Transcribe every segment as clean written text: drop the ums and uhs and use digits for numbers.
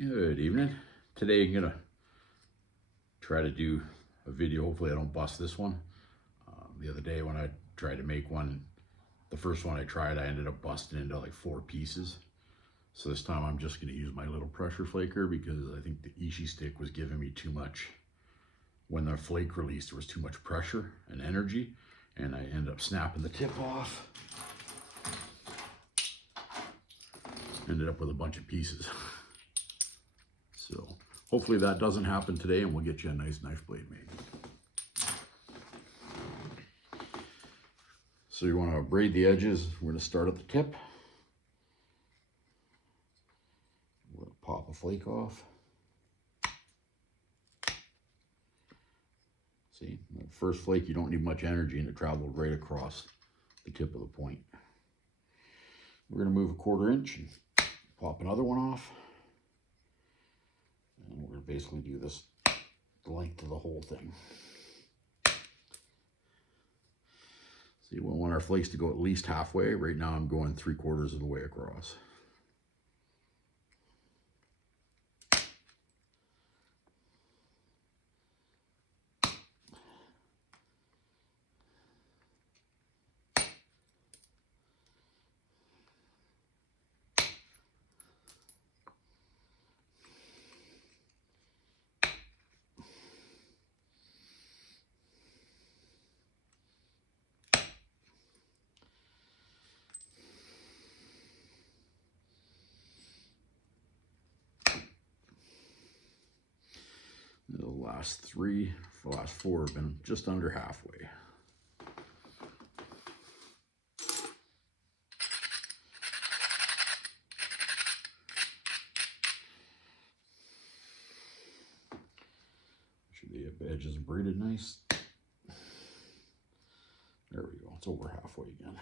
Good evening. Today I'm gonna try to do a video. Hopefully I don't bust this one. The other day when I tried to make one, the first one I tried, I ended up busting into like 4 pieces. So this time I'm just gonna use my little pressure flaker because I think the Ishi stick was giving me too much. When the flake released, there was too much pressure and energy, and I ended up snapping the tip off. Ended up with a bunch of pieces. So hopefully that doesn't happen today and we'll get you a nice knife blade made. So you want to braid the edges. We're going to start at the tip. We're going to pop a flake off. See, the first flake, you don't need much energy and it traveled right across the tip of the point. We're going to move a 1/4 inch and pop another one off. And we're going to basically do this the length of the whole thing. See, we want our flakes to go at least halfway. Right now I'm going 3/4 of the way across. The last 4 have been just under halfway. Should the edges braided nice. There we go, it's over halfway again.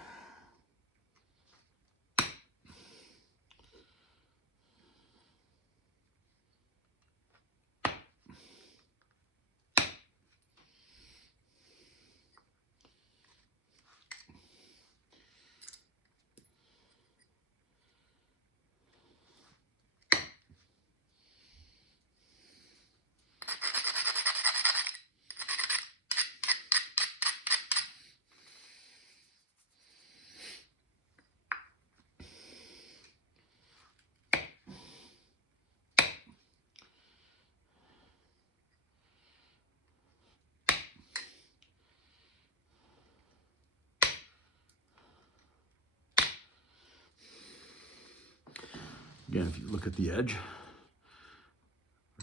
Again, if you look at the edge,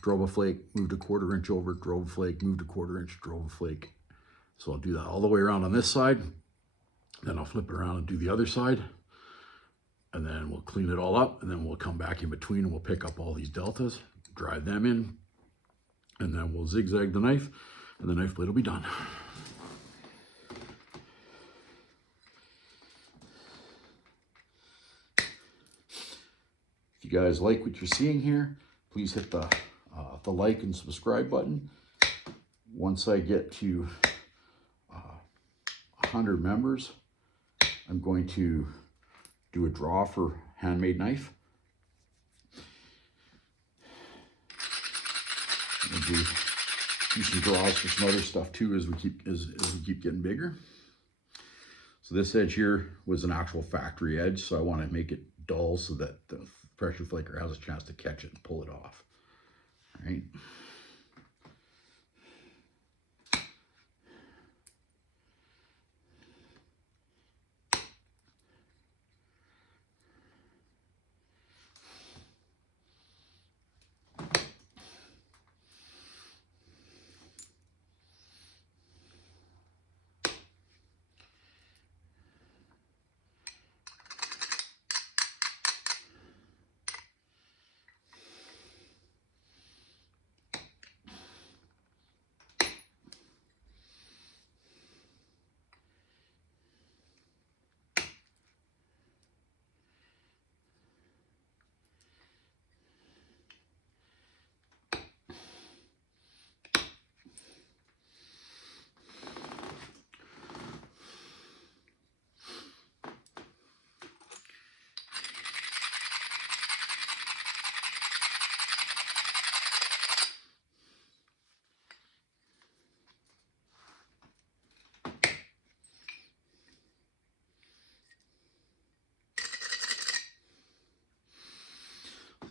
drove a flake, moved a 1/4 inch over, drove a flake, moved a 1/4 inch, drove a flake. So I'll do that all the way around on this side. Then I'll flip it around and do the other side. And then we'll clean it all up. And then we'll come back in between and we'll pick up all these deltas, drive them in. And then we'll zigzag the knife and the knife blade will be done. If you guys like what you're seeing here, please hit the like and subscribe button. Once I get to 100 members, I'm going to do a draw for handmade knife. I'll do some draws for some other stuff too as we keep getting bigger. So this edge here was an actual factory edge, so I want to make it dull so that the pressure flaker has a chance to catch it and pull it off. All right.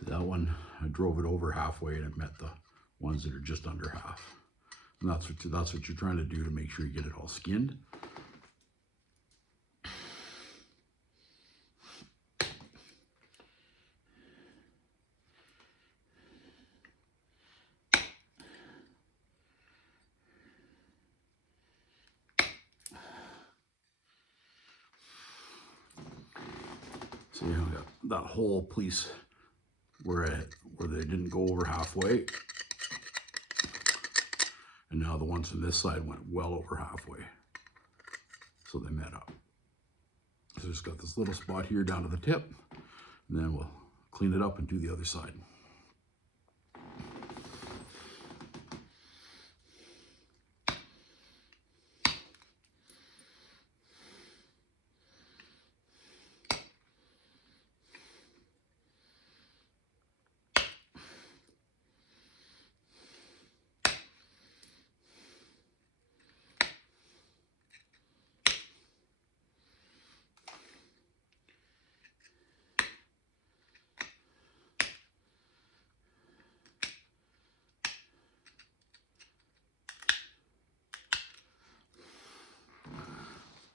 That one, I drove it over halfway and it met the ones that are just under half. And that's what you're trying to do to make sure you get it all skinned. So you got that whole piece where they didn't go over halfway. And now the ones on this side went well over halfway. So they met up. So just got this little spot here down to the tip, and then we'll clean it up and do the other side.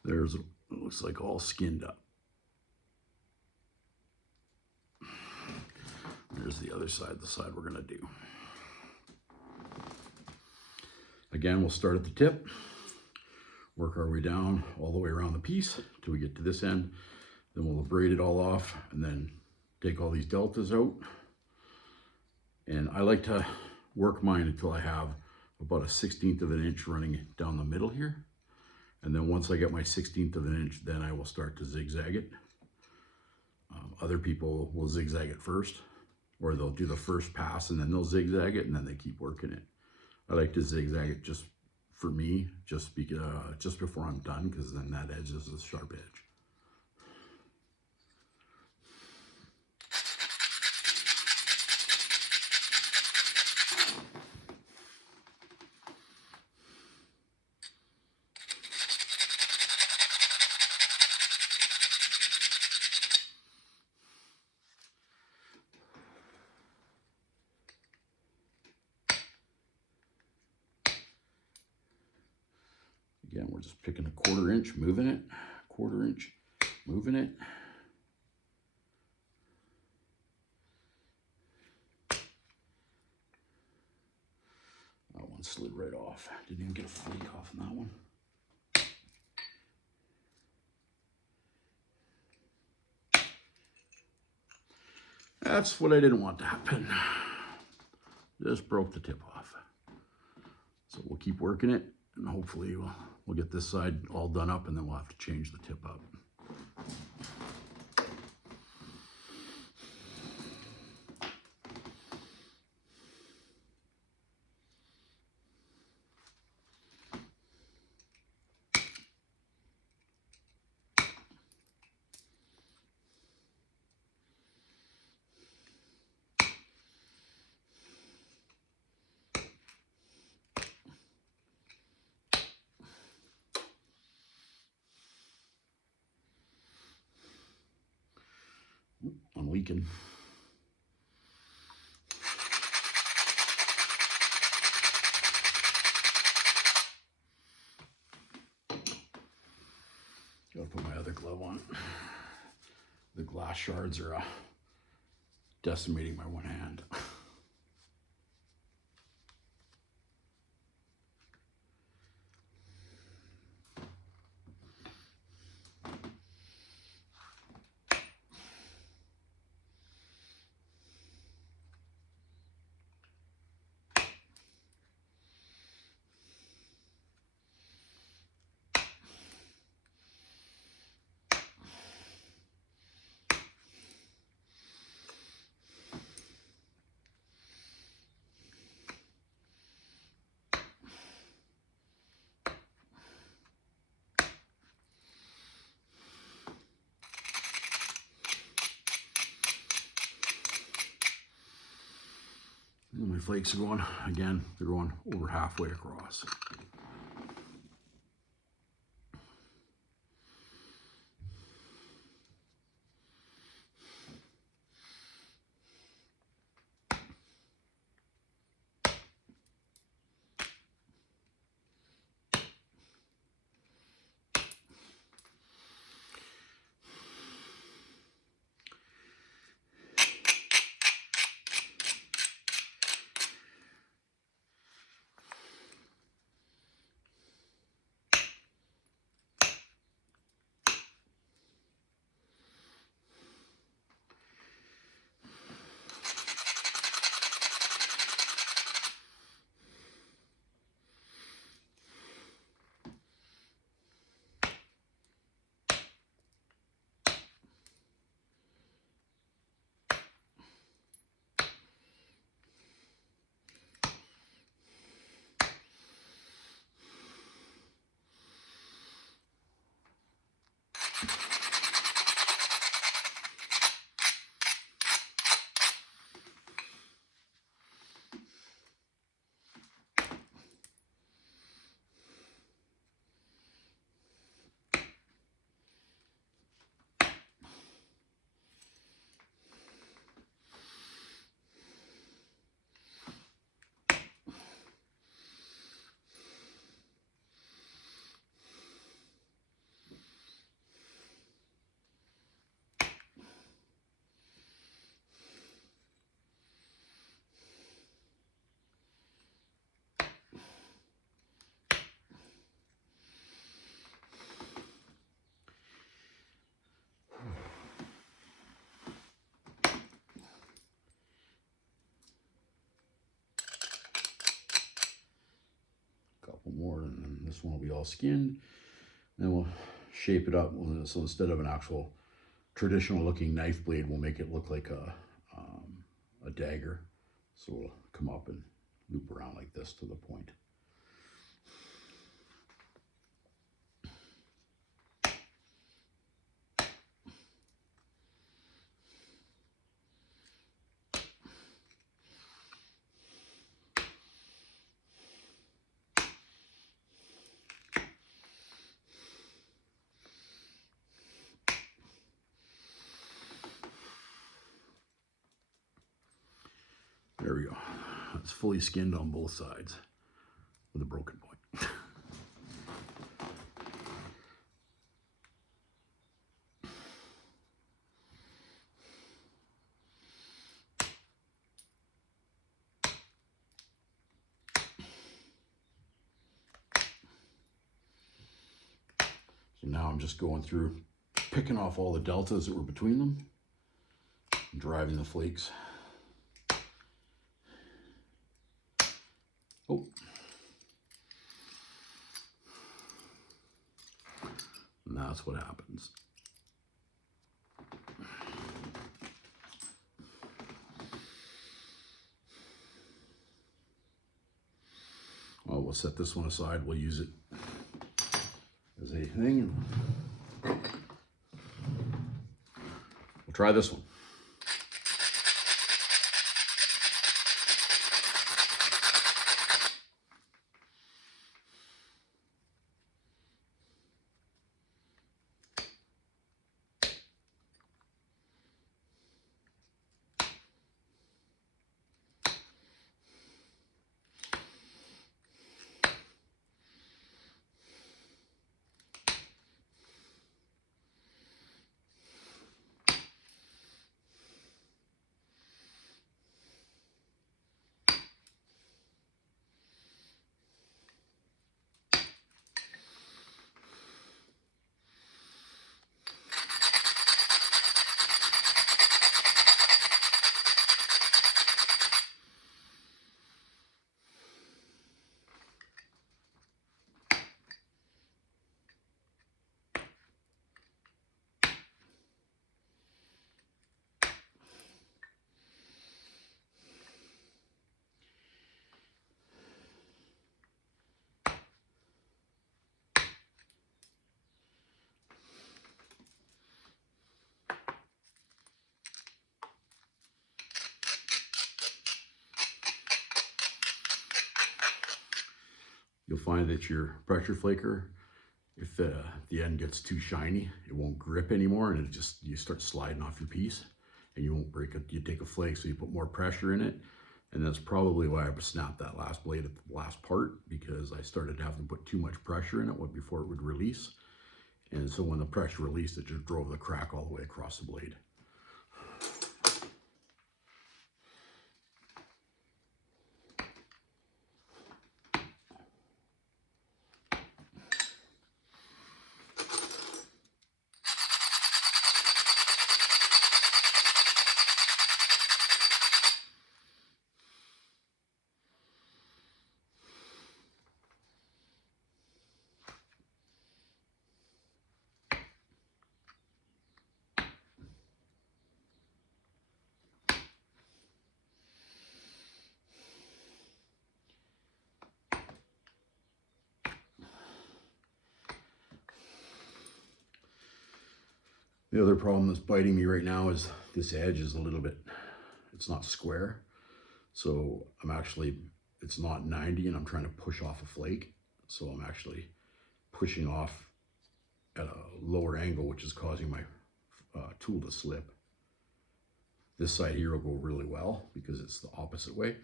There's, it looks like all skinned up. There's the other side, the side we're gonna do. Again, we'll start at the tip, work our way down all the way around the piece till we get to this end. Then we'll braid it all off and then take all these deltas out. And I like to work mine until I have about a 1/16 of an inch running down the middle here. And then once I get my 1/16 of an inch, then I will start to zigzag it. Other people will zigzag it first, or they'll do the first pass and then they'll zigzag it and then they keep working it. I like to zigzag it just for me, just before I'm done, because then that edge is a sharp edge. Again, we're just picking a 1/4 inch, moving it, 1/4 inch, moving it. That one slid right off. Didn't even get a flake off on that one. That's what I didn't want to happen. Just broke the tip off. So we'll keep working it, and hopefully we'll get this side all done up, and then we'll have to change the tip up. I'm leaking. Gotta put my other glove on. The glass shards are decimating my one hand. And my flakes are going, again, they're going over halfway across. this one will be all skinned. Then we'll shape it up. So instead of an actual traditional looking knife blade, we'll make it look like a dagger. So we'll come up and loop around like this to the point. There we go. It's fully skinned on both sides with a broken point. So now I'm just going through, picking off all the deltas that were between them, and driving the flakes. Oh. And that's what happens. Well, we'll set this one aside. We'll use it as a thing. We'll try this one. You'll find that your pressure flaker, if the end gets too shiny, it won't grip anymore, and you start sliding off your piece, and you won't break it. You take a flake, so you put more pressure in it, and that's probably why I snapped that last blade at the last part, because I started having to put too much pressure in it before it would release, and so when the pressure released, it just drove the crack all the way across the blade. The other problem that's biting me right now is this edge is a little bit, it's not square. So it's not 90 and I'm trying to push off a flake. So I'm actually pushing off at a lower angle, which is causing my tool to slip. This side here will go really well because it's the opposite way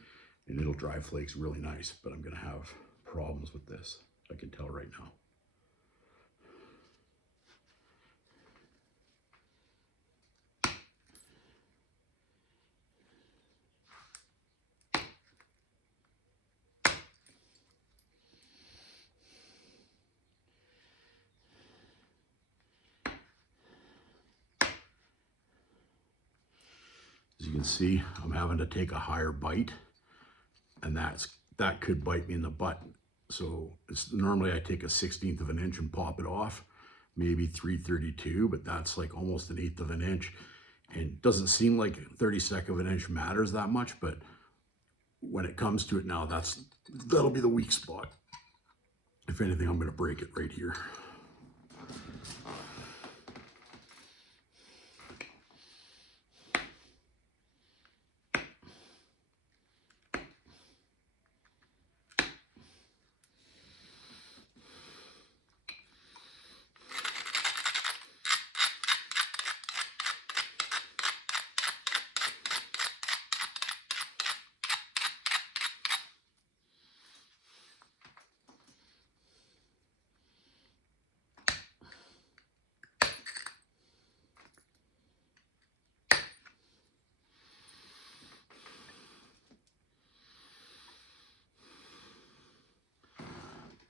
and it'll drive flakes really nice, but I'm gonna have problems with this. I can tell right now. As you can see, I'm having to take a higher bite, and that could bite me in the butt So it's normally I take a 1/16 of an inch and pop it off, maybe 3/32, but that's like almost an 1/8 of an inch. And it doesn't seem like 32nd of an inch matters that much, but when it comes to it now, that'll be the weak spot. If anything, I'm going to break it right here.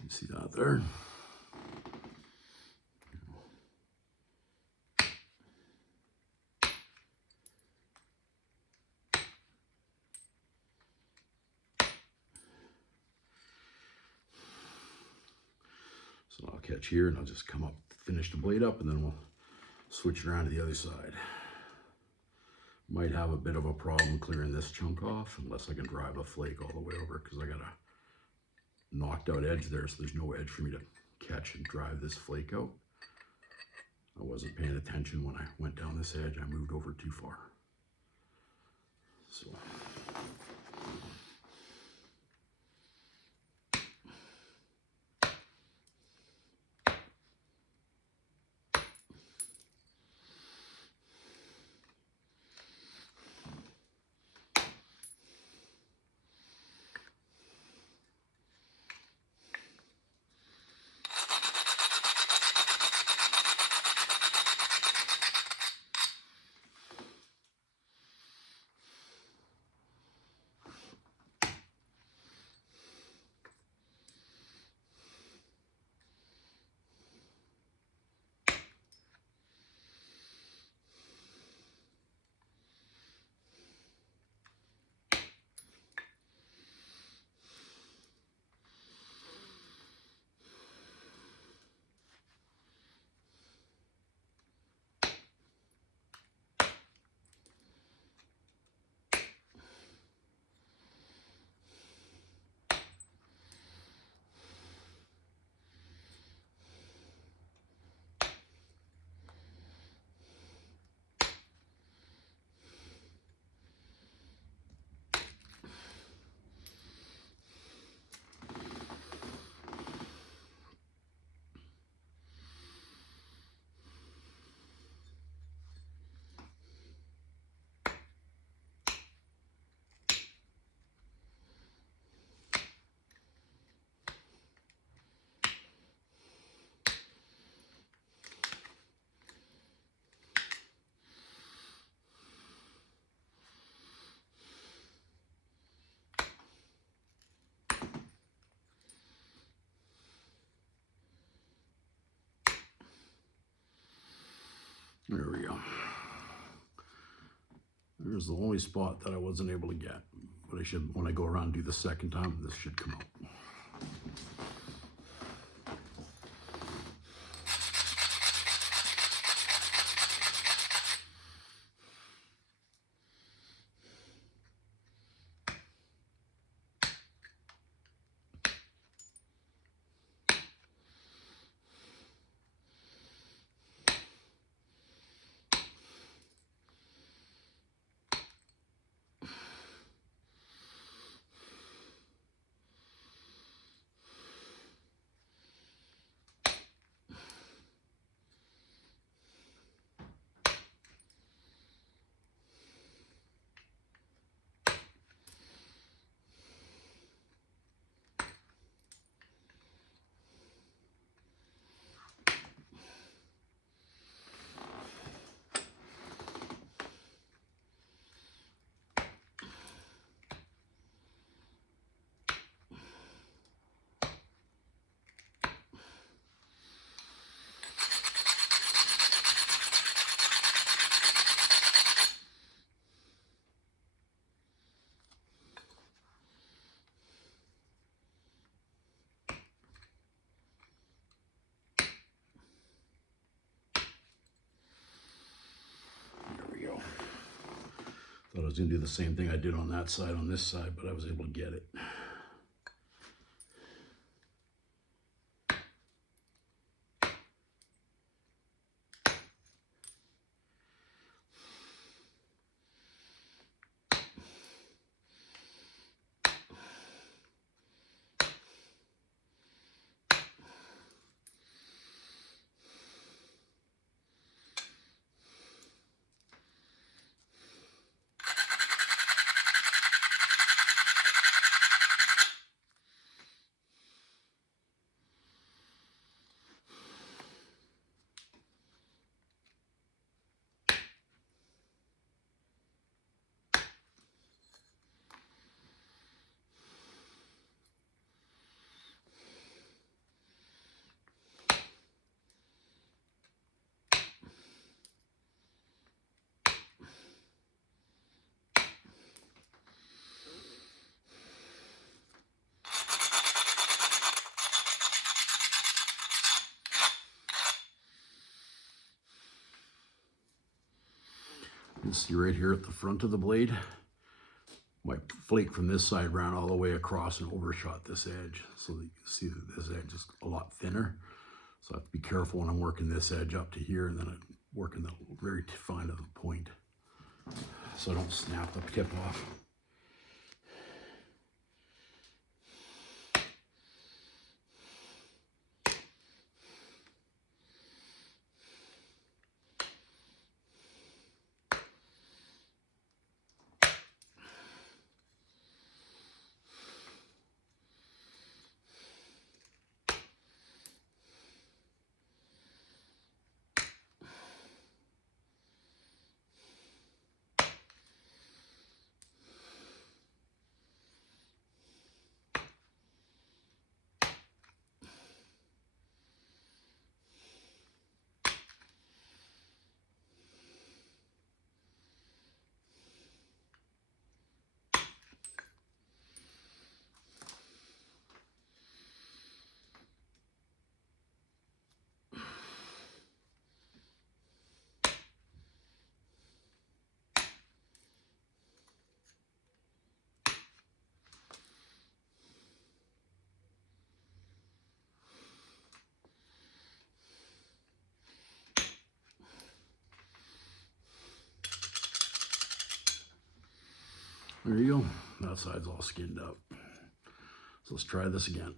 You see that there? So I'll catch here and I'll just come up, finish the blade up, and then we'll switch it around to the other side. Might have a bit of a problem clearing this chunk off unless I can drive a flake all the way over, because I got a knocked out edge there, so there's no edge for me to catch and drive this flake out. I wasn't paying attention when I went down this edge. I moved over too far. So there we go. There's the only spot that I wasn't able to get, but I should, when I go around and do the second time, this should come out. I was gonna do the same thing I did on that side on this side, but I was able to get it. You see right here at the front of the blade, my flake from this side ran all the way across and overshot this edge. So that you can see that this edge is a lot thinner. So I have to be careful when I'm working this edge up to here, and then I'm working the very fine of the point, so I don't snap the tip off. There you go. That side's all skinned up. So let's try this again.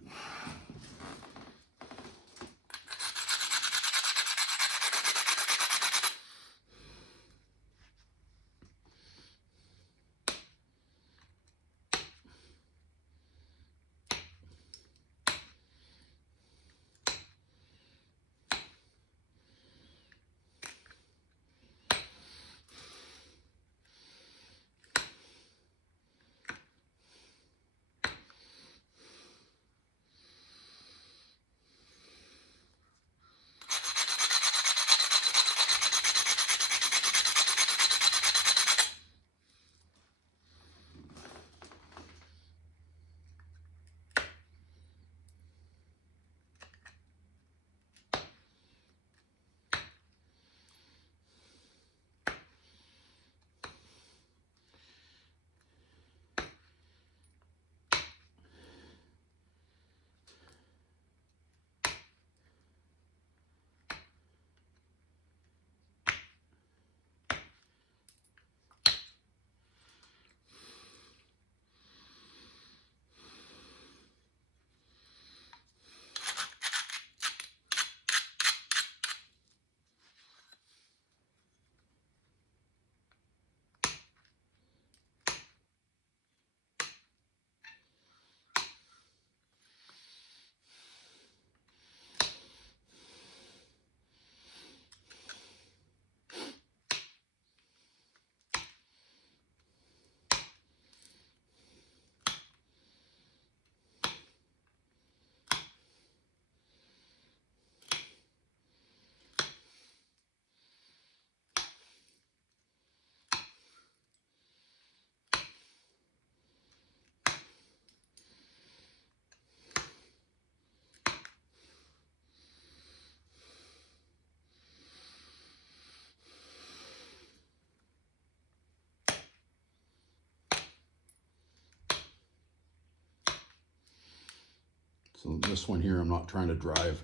So this one here, I'm not trying to drive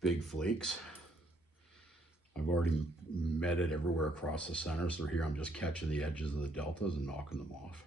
big flakes. I've already met it everywhere across the center, so here I'm just catching the edges of the deltas and knocking them off.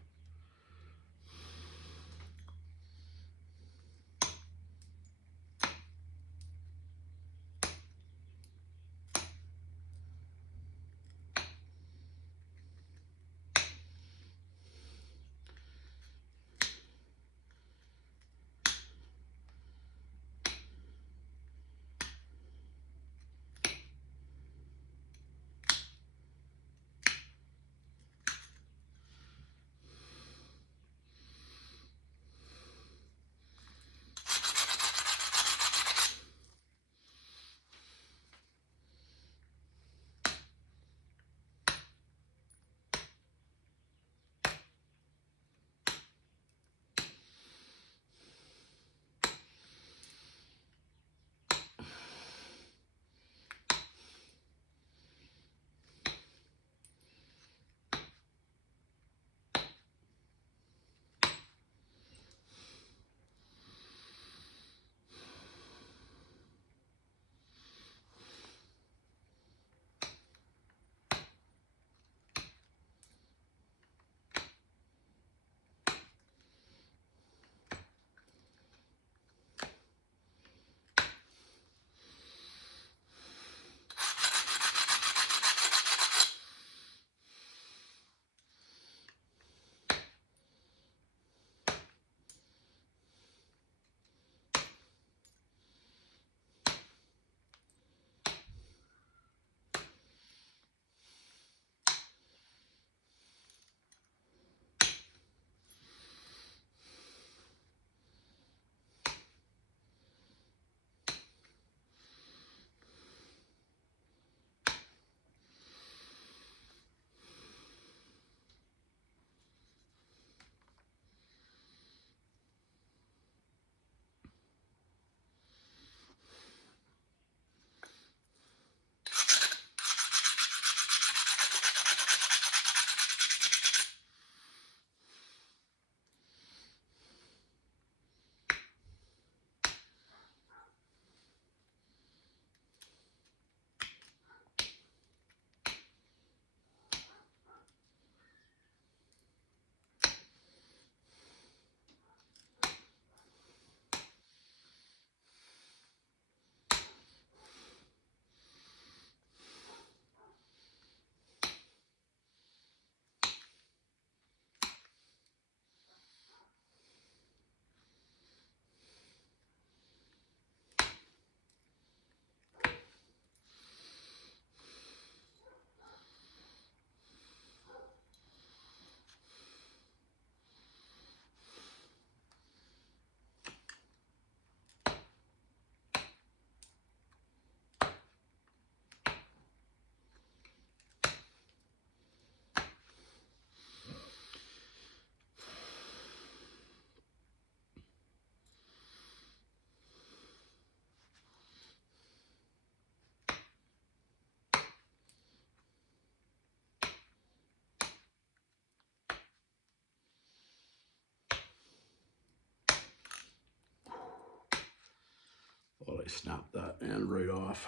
Well, I snapped that end right off.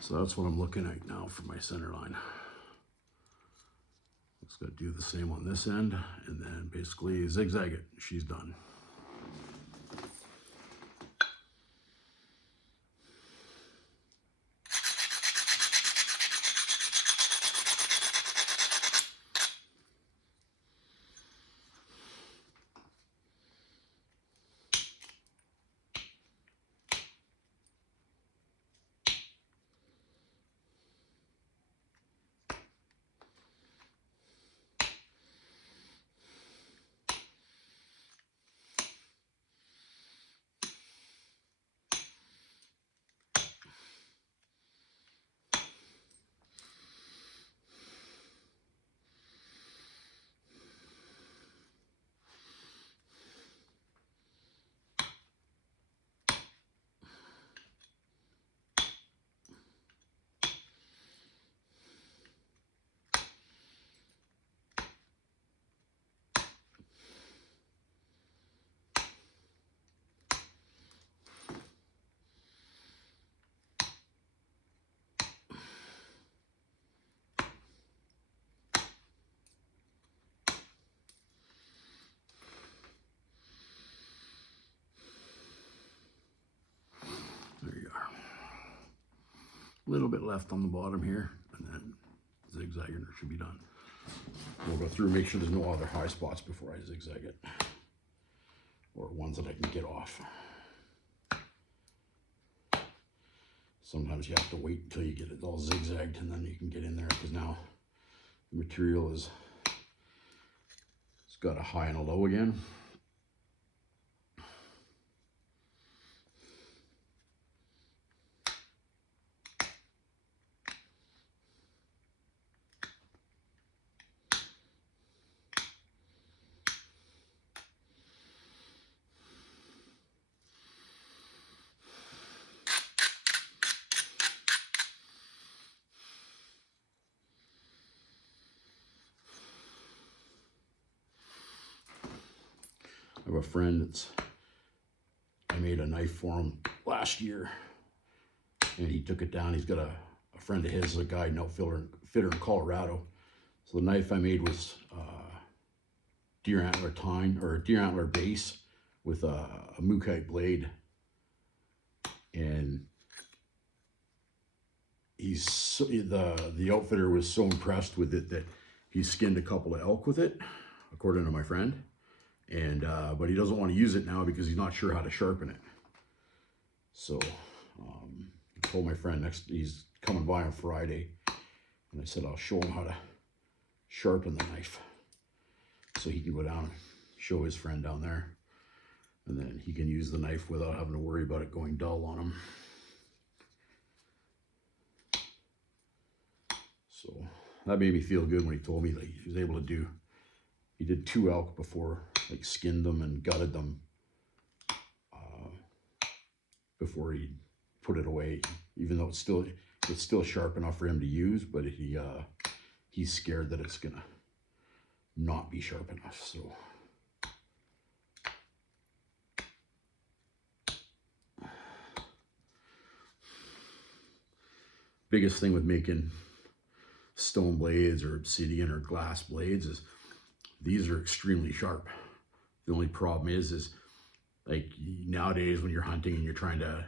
So that's what I'm looking at now for my center line. Just gonna do the same on this end and then basically zigzag it. She's done. little bit left on the bottom here, and then zigzagging it should be done. We'll go through, make sure there's no other high spots before I zigzag it, or ones that I can get off. Sometimes you have to wait until you get it all zigzagged and then you can get in there, because now the material is, it's got a high and a low again. I have a friend that's, I made a knife for him last year, and he took it down. He's got a friend of his, a guy, no fitter in Colorado. So the knife I made was deer antler tine, or deer antler base with a mookaite blade, and he's so, the outfitter was so impressed with it that he skinned a couple of elk with it, according to my friend. And but he doesn't want to use it now because he's not sure how to sharpen it. So I told my friend he's coming by on Friday, and I said I'll show him how to sharpen the knife, so he can go down and show his friend down there, and then he can use the knife without having to worry about it going dull on him. So that made me feel good when he told me that he was able to do. He did 2 elk before, like skinned them and gutted them before he put it away. Even though it's still sharp enough for him to use, but he's scared that it's gonna not be sharp enough. So biggest thing with making stone blades or obsidian or glass blades is these are extremely sharp. The only problem is like nowadays when you're hunting and you're trying to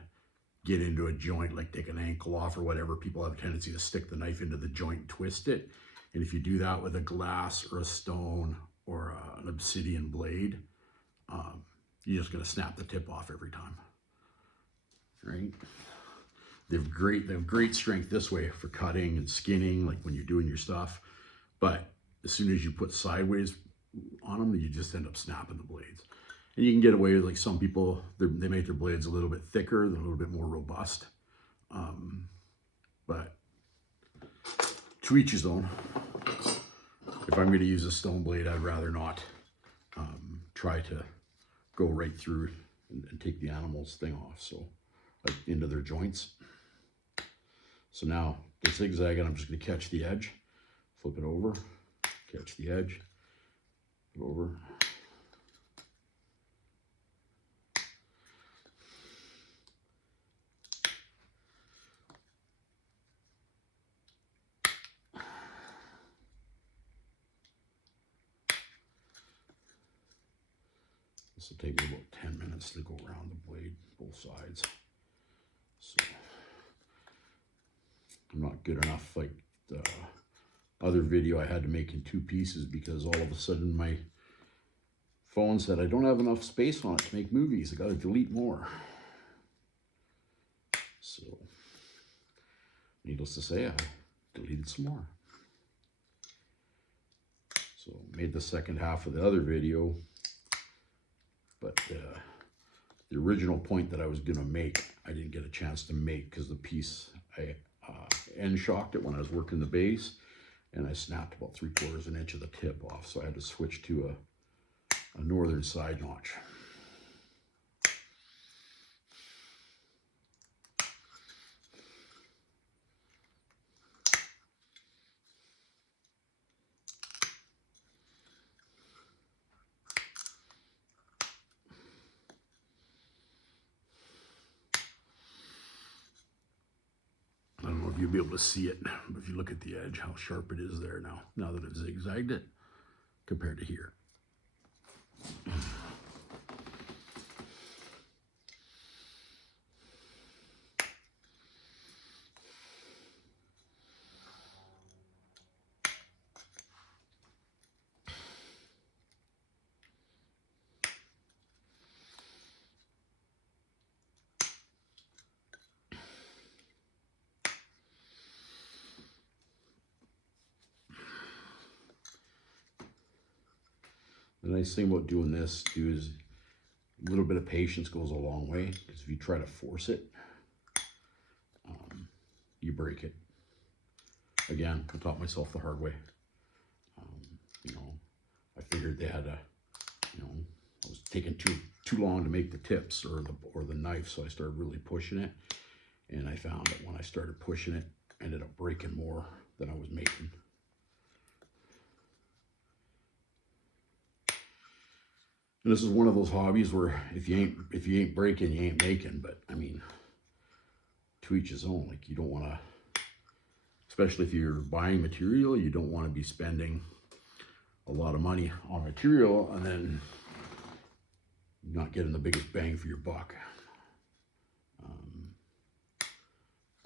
get into a joint, like take an ankle off or whatever, people have a tendency to stick the knife into the joint and twist it. And if you do that with a glass or a stone or an obsidian blade, you're just gonna snap the tip off every time, right? They have great strength this way for cutting and skinning, like when you're doing your stuff. But as soon as you put sideways on them, you just end up snapping the blades. And you can get away with, like some people, they make their blades a little bit thicker, they're a little bit more robust. But to each his own. If I'm going to use a stone blade, I'd rather not try to go right through and take the animal's thing off, so like into their joints. So now the zigzag, and I'm just going to catch the edge, flip it over, catch the edge, flip over. This will take me about 10 minutes to go around the blade, both sides. So I'm not good enough. Like the other video I had to make in 2 pieces because all of a sudden my phone said I don't have enough space on it to make movies. I got to delete more. So needless to say, I deleted some more. So made the second half of the other video. But the original point that I was going to make, I didn't get a chance to make because the piece, I end shocked it when I was working the base, and I snapped about 3/4 an inch of the tip off. So I had to switch to a northern side notch. I don't know if you'll be able to see it, but if you look at the edge, how sharp it is there now that I've zigzagged it compared to here. The nice thing about doing this too is a little bit of patience goes a long way, because if you try to force it, you break it. Again, I taught myself the hard way. You know, I figured they had a, you know, I was taking too long to make the tips or the knife, so I started really pushing it, and I found that when I started pushing it, I ended up breaking more than I was making. And this is one of those hobbies where if you ain't breaking, you ain't making. But I mean, to each his own. Like, you don't want to, especially if you're buying material, you don't want to be spending a lot of money on material and then not getting the biggest bang for your buck.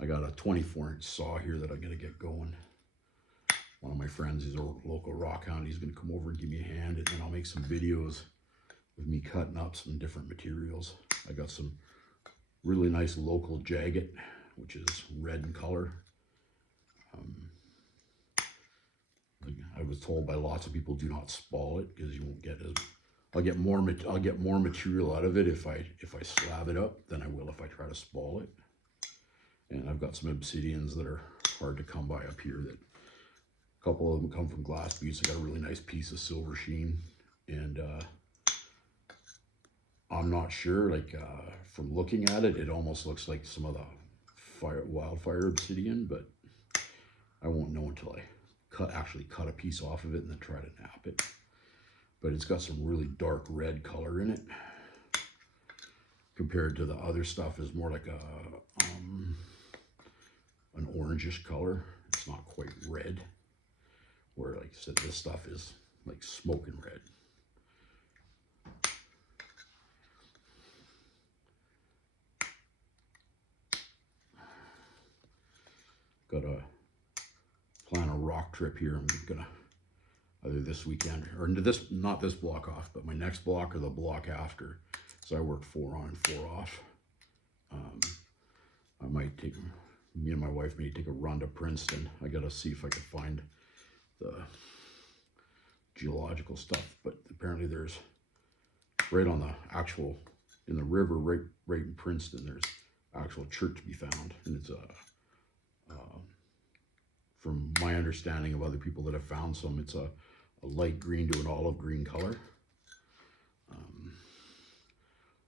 I got a 24-inch saw here that I'm gonna get going. One of my friends, he's a local rock hound, he's gonna come over and give me a hand, and then I'll make some videos of me cutting up some different materials. I got some really nice local jagged, which is red in color. I was told by lots of people, do not spall it, because you won't get as, I'll get more material out of it if I slab it up than I will if I try to spall it. And I've got some obsidians that are hard to come by up here. That a couple of them come from Glass Buttes. I got a really nice piece of silver sheen, and I'm not sure. Like from looking at it, it almost looks like some of the wildfire obsidian, but I won't know until I actually cut a piece off of it and then try to nap it. But it's got some really dark red color in it, compared to the other stuff is more like an orangish color. It's not quite red, where, like I said, this stuff is like smoking red. Got a plan a rock trip here. I'm gonna either this weekend or not this block off, but my next block or the block after. So I work 4 on and 4 off. I might take, me and my wife may take a run to Princeton. I gotta see if I can find the geological stuff, but apparently there's right on the actual, in the river, right in Princeton, there's actual church to be found, and it's from my understanding of other people that have found some, it's a light green to an olive green color.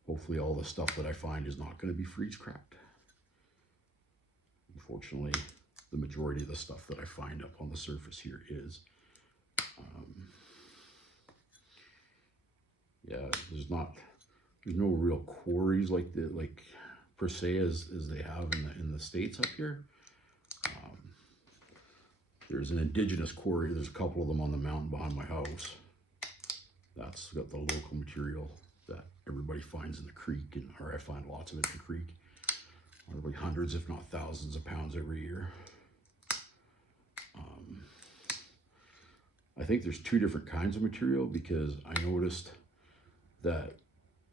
Hopefully all the stuff that I find is not going to be freeze cracked. Unfortunately, the majority of the stuff that I find up on the surface here is. Yeah, there's no real quarries like per se as they have in the States up here. There's an indigenous quarry. There's a couple of them on the mountain behind my house. That's got the local material that everybody finds in the creek, or I find lots of it in the creek. Probably hundreds, if not thousands of pounds every year. I think there's 2 different kinds of material, because I noticed that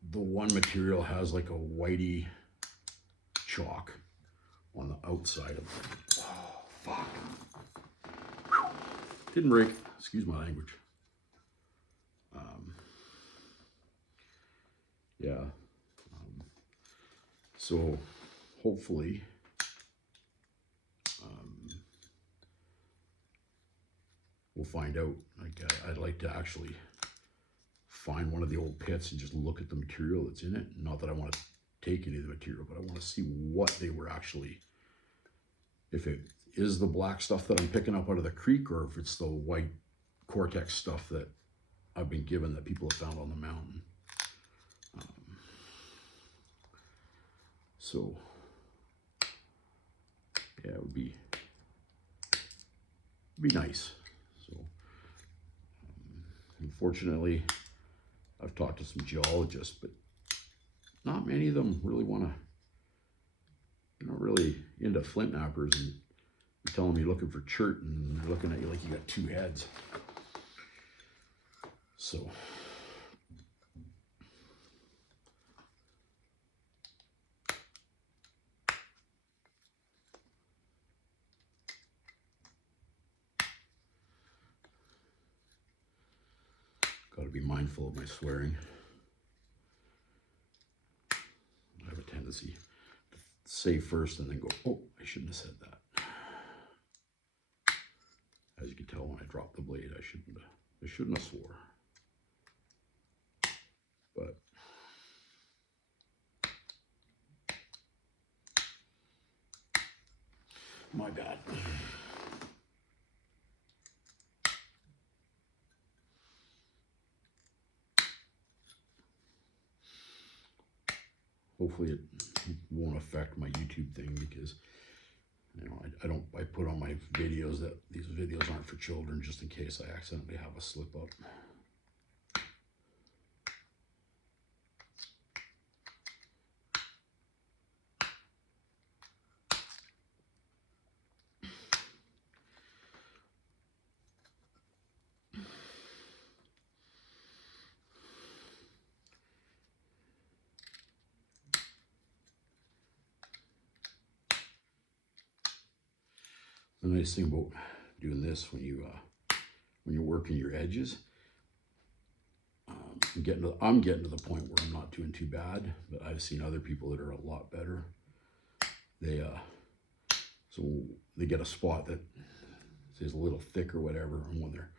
the one material has like a whitey chalk on the outside of it. Oh, fuck. Didn't break, excuse my language. Yeah. So hopefully, we'll find out. Like, I'd like to actually find one of the old pits and just look at the material that's in it. Not that I want to take any of the material, but I want to see what they were actually, if it is the black stuff that I'm picking up out of the creek, or if it's the white Cortex stuff that I've been given that people have found on the mountain. So yeah, it would be nice. So unfortunately, I've talked to some geologists, but not many of them really want to. They're not really into flint knappers, and you're telling me you're looking for chert, and they're looking at you like you got 2 heads. So got to be mindful of my swearing. I have a tendency to say first and then go, oh, I shouldn't have said that. As you can tell, when I dropped the blade, I shouldn't have swore. But my bad. Hopefully it won't affect my YouTube thing, because you know, I put on my videos that these videos aren't for children, just in case I accidentally have a slip up. The nice thing about doing this when you're working your edges, I'm getting to the point where I'm not doing too bad, but I've seen other people that are a lot better. So they get a spot that is a little thick or whatever, and when they're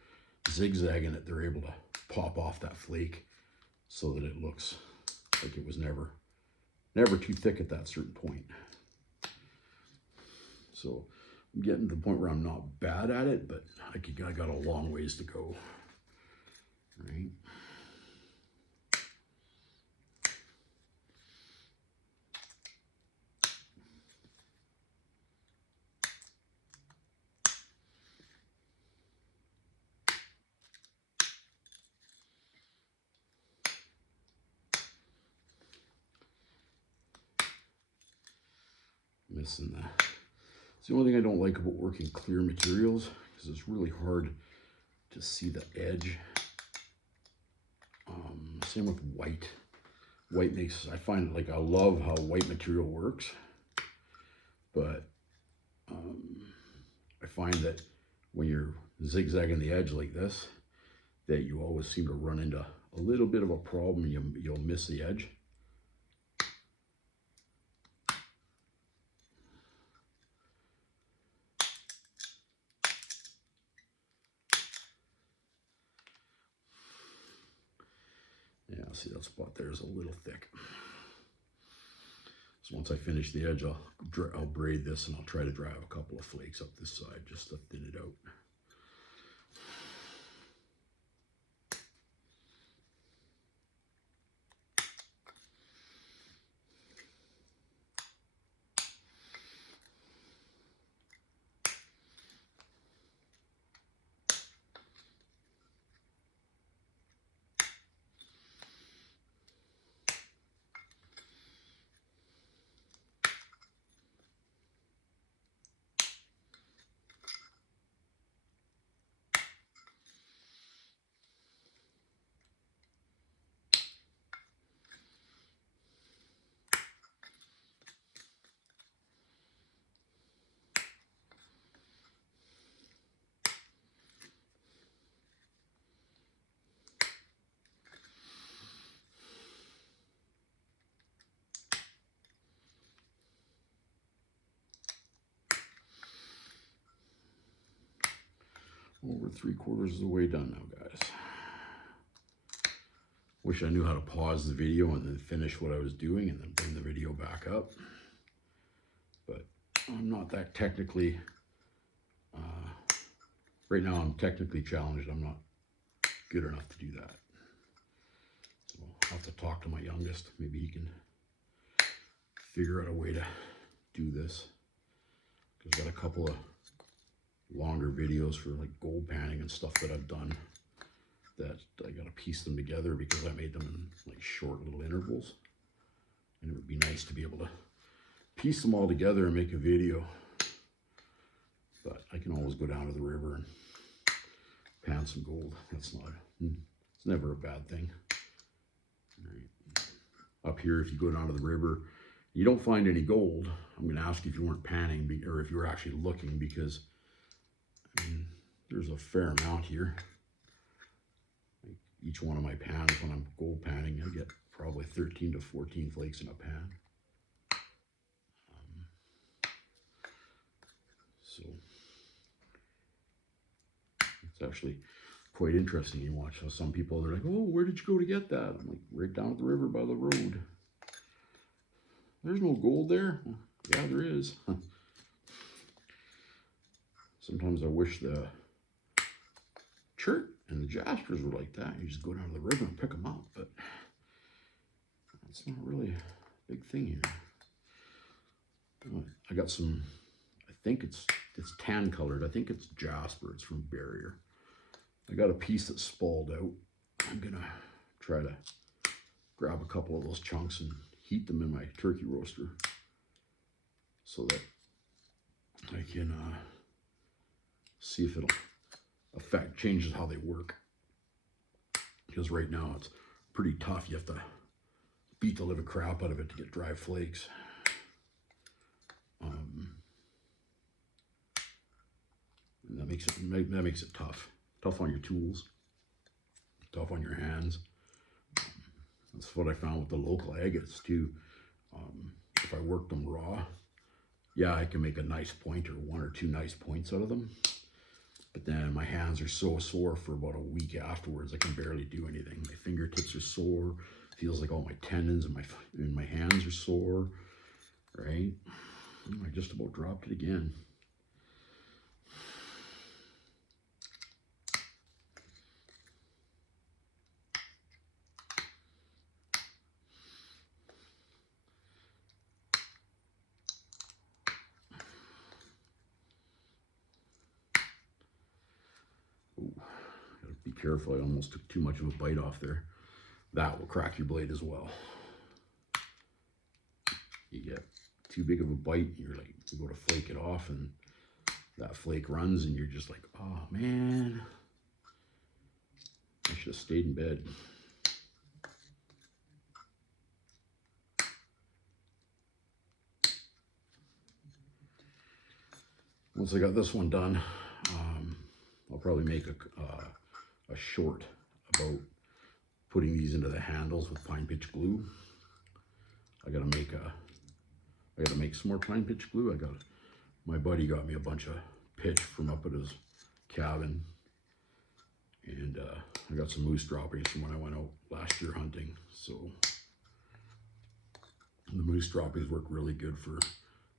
zigzagging it, they're able to pop off that flake so that it looks like it was never too thick at that certain point. So I'm getting to the point where I'm not bad at it, but I got a long ways to go. Right? Missing that. It's the only thing I don't like about working clear materials, because it's really hard to see the edge. Same with white. White makes, I find, like, I love how white material works, but I find that when you're zigzagging the edge like this, that you always seem to run into a little bit of a problem, and you'll miss the edge. Yeah, see, that spot there is a little thick. So once I finish the edge, I'll braid this, and I'll try to drive a couple of flakes up this side just to thin it out. Over 3/4 of the way done now, guys. Wish I knew how to pause the video and then finish what I was doing and then bring the video back up. But I'm not that technically, right now I'm technically challenged. I'm not good enough to do that. So I'll have to talk to my youngest. Maybe he can figure out a way to do this. I've got a couple of longer videos for like gold panning and stuff that I've done that I got to piece them together, because I made them in like short little intervals, and it would be nice to be able to piece them all together and make a video. But I can always go down to the river and pan some gold. It's never a bad thing. Right. Up here, if you go down to the river, you don't find any gold, I'm going to ask you if you weren't panning, or if you were actually looking, because I mean, there's a fair amount here. each one of my pans, when I'm gold panning, I get probably 13 to 14 flakes in a pan. So it's actually quite interesting. You watch how some people, they're like, oh, where did you go to get that? I'm like, right down at the river by the road. There's no gold there. Yeah, there is. Sometimes I wish the chert and the jaspers were like that. You just go down to the river and pick them up, but that's not really a big thing here. I got some, I think it's tan colored. I think it's jasper. It's from Barrier. I got a piece that's spalled out. I'm gonna try to grab a couple of those chunks and heat them in my turkey roaster so that I can see if it'll changes how they work. Because right now it's pretty tough. You have to beat the living crap out of it to get dry flakes. And that makes it tough. Tough on your tools. Tough on your hands. That's what I found with the local agates too. If I work them raw, yeah, I can make a nice point or one or two nice points out of them. But then my hands are so sore for about a week afterwards, I can barely do anything. My fingertips are sore. Feels like all my tendons and my hands are sore, right? I just about dropped it again. Ooh, gotta be careful. I almost took too much of a bite off there. That will crack your blade as well. You get too big of a bite, you're like, you go to flake it off and that flake runs and you're just like, oh man, I should have stayed in bed. Once I got this one done, I'll probably make a short about putting these into the handles with pine pitch glue. I gotta make some more pine pitch glue. My buddy got me a bunch of pitch from up at his cabin, and I got some moose droppings from when I went out last year hunting. So the moose droppings work really good for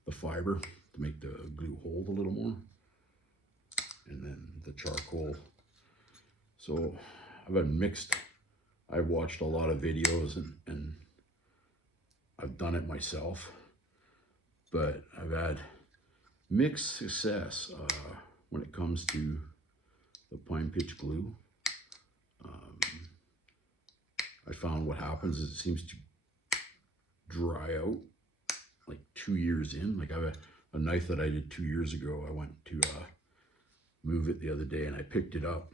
the fiber to make the glue hold a little more, and then the charcoal. So I've watched a lot of videos and I've done it myself, but I've had mixed success when it comes to the pine pitch glue. I found what happens is it seems to dry out like 2 years in. Like I have a knife that I did 2 years ago. I went to move it the other day and I picked it up,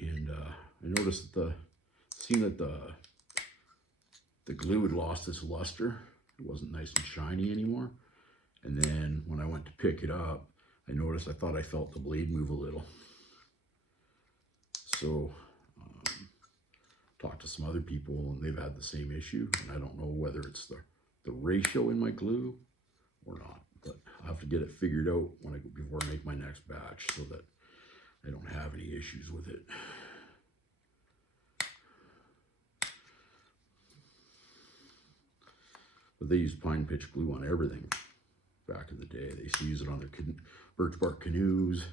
and I noticed that the glue had lost its luster. It wasn't nice and shiny anymore. And then when I went to pick it up, I thought I felt the blade move a little. So talked to some other people and they've had the same issue, and I don't know whether it's the ratio in my glue or not, but I'll have to get it figured out before I make my next batch so that I don't have any issues with it. But they used pine pitch glue on everything back in the day. They used to use it on their birch bark canoes.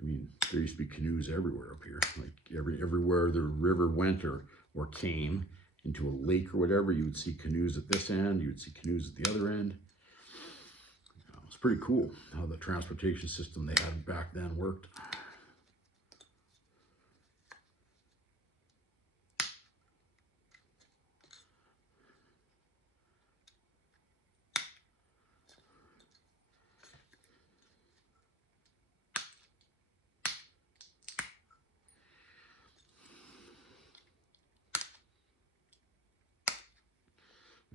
I mean, there used to be canoes everywhere up here. Like everywhere the river went or came into a lake or whatever, you would see canoes at this end, you would see canoes at the other end. It was pretty cool how the transportation system they had back then worked.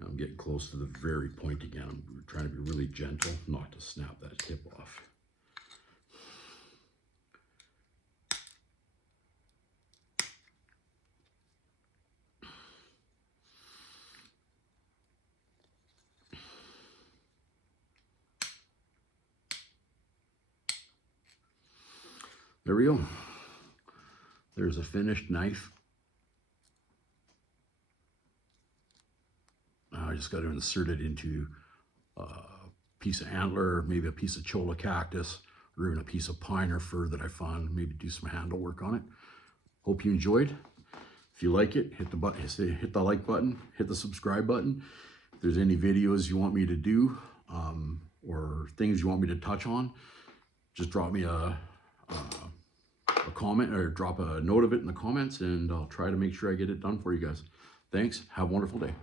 I'm getting close to the very point again. I'm trying to be really gentle, not to snap that tip off. There we go. There's a finished knife. Now I just got to insert it into a piece of antler, maybe a piece of cholla cactus, or even a piece of pine or fir that I found. Maybe do some handle work on it. Hope you enjoyed. If you like it, hit the button, hit the like button, hit the subscribe button. If there's any videos you want me to do or things you want me to touch on, just drop me a comment or drop a note of it in the comments, and I'll try to make sure I get it done for you guys. Thanks. Have a wonderful day.